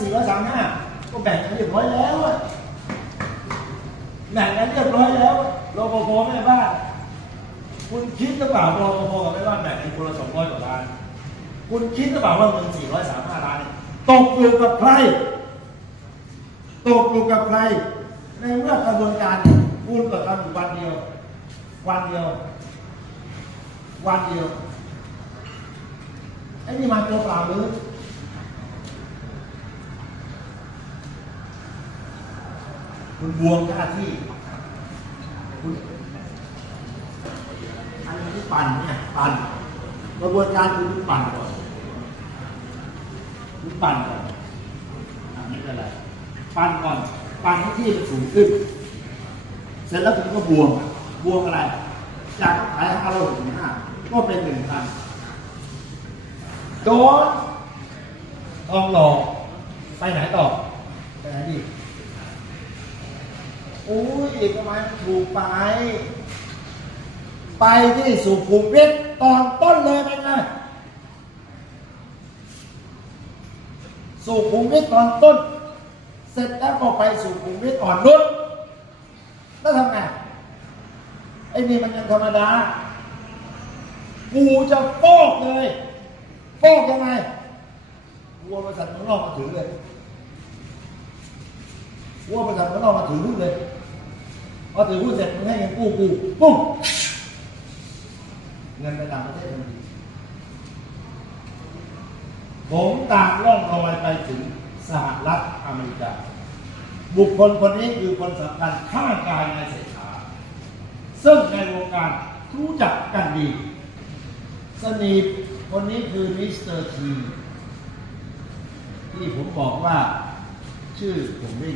สี่ร้อยสามห้าก็แบ่งกันเรียบร้อยแล้วอะแบ่งกันเรียบร้อยแล้วรปภแม่บ้านคุณคิดหรือเปล่ารปภกับแม่บ้านแบ่งกันคนละสองร้อยกว่าล้าน คุณคิดหรือเปล่าว่าเงินสี่ร้อยสามห้าล้านเนี่ยตกอยู่กับใคร ตกอยู่กับใคร ในเมื่อกระบวนการเนี่ยคุณก็ทำอยู่วันเดียว วันเดียว วันเดียวไอ้นี่มาตัวเปล่าหรือ คุณบวงหน้าที่คุณอันนี้ปั่นเนี่ยปั่นกระบวนการคุณปั่นก่อนคุณปั่นก่อนอันนี้อะไรปั่นก่อนปั่นให้ที่มันสูงขึ้น เสร็จแล้วคุณก็บวงบวงอะไร จากขายห้าร้อยหกสิบห้าก็เป็นหนึ่งพันโดนทองหล่อไปไหนต่อไปไหนดี อุ้ยเอกมัยถูกไป ไปที่สุขุมวิทตอนต้นเลยเป็นไงสุขุมวิทตอนต้น เสร็จแล้วก็ไปสุขุมวิทอ่อนนุชแล้วทำไงไอ้นี่มันยังธรรมดากูจะฟอกเลยฟอกยังไงวัวบริษัทเมืองนอกมาถือเลย วัวบริษัทเมืองนอกมาถือหุ้นเลยพอถือหุ้นเสร็จมึงให้เงินกู้กูปุ้งเงินไปต่างประเทศทันทีผมตามล่องรอยไปถึงสหรัฐอเมริกา บุคคลคนนี้คือคนสำคัญข้างกายในเศรษฐา ซึ่งในวงการรู้จักกันดี สนิทคนนี้คือมิสเตอร์ทีที่ผมบอกว่า ชื่อผมไม่